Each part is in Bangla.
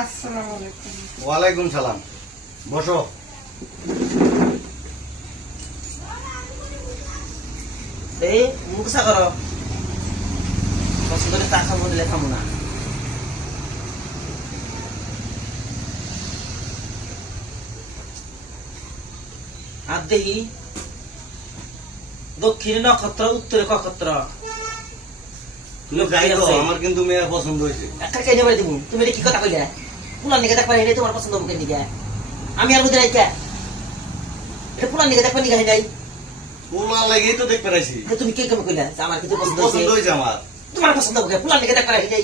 আসসালামু আলাইকুম। ওয়ালাইকুম সালাম। বসো। এই মুখসা করো, পছন্দ করে চা খাবো দিলে খাবো না। আর দেখি দক্ষিণে নক্ষত্র, উত্তরে নক্ষত্র। তুমি যাই তো, আমার কিন্তু মেয়ে পছন্দ হয়েছে। একটা কেনে বাড়ি দিব, তুমি এটা কি কথা কইলে? পুলার নিকে দেখবা হেঁটে তোমার পছন্দ মুখের নিকে আমি আর মধ্যে রাইকা এটা পুলার নিকে দেখবা নিকে নাই। পোলা লাগেই তো দেখতে পাইছি। তুমি কে কেমন কইলা যে আমার কিছু পছন্দ পছন্দ হয়েছে আমার। তোমার পছন্দ মুখে পুলার নিকে দেখবা হেঁটে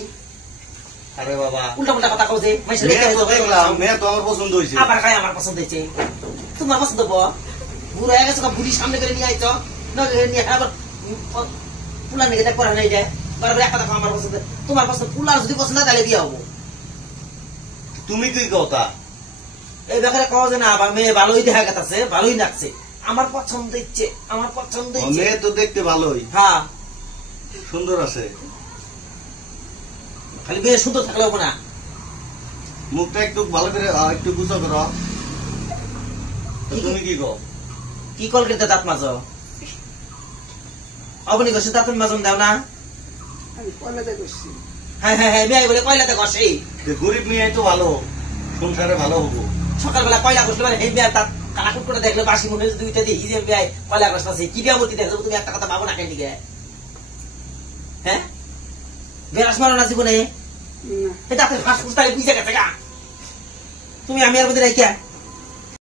আরে বাবা, উল্টা উল্টা কথা কও যে মেয়ে তো দেখলাম, মেয়ে তো আমার পছন্দ হয়েছে। আবার খাই আমার পছন্দ হয়েছে, তোমার পছন্দ বুড়ো হয়ে গেছে, বুড়ি সামনে করে নিয়ে আইছো নিয়ে আবার পুলার নিকে দেখ করা নাই যায়। বারবার এক কথা আমার পছন্দ, তোমার পছন্দ। পুলার যদি পছন্দ হয় তাহলে বিয়ে হবো। তুমি কি কথা এই ব্যাপারে কওয়া যে না, আবার মেয়ে ভালোই দেখা গেছে, ভালোই লাগছে, আমার পছন্দ ইচ্ছে, আমার পছন্দ ইচ্ছে। মেয়ে তো দেখতে ভালোই, হ্যাঁ সুন্দর আছে। খালি মেয়ে সুন্দর থাকলে হবো না, মুখটা একটু ভালো করে একটু গুছো করো। তুমি কি কও? কি কল কেটে দাঁত মাছ অবনি ঘষে দাঁত মাজন দাও না। আমি কলেজে করছি। হ্যাঁ হ্যাঁ হ্যাঁ, মেয়ে বলে কয়লাতে ঘষে। যে গরিব মেয়ে তো ভালো, সংসারে ভালো হবো। সকালবেলা কয়লা ঘষলে মানে এই মেয়ে তার কালাকুট করে দেখলে বাসি মনে দুইটা দিয়ে হিজে মেয়ে কয়লা ঘষতেছে। কি বিয়া মূর্তি দেখছো তুমি? একটা কথা ভাবো না কেন দিকে? হ্যাঁ বেরাস মারো না জীবনে, না, এটা ফাঁস ফুস তাহলে বুঝে গেছে গা। তুমি আমি আর মধ্যে রাখিয়া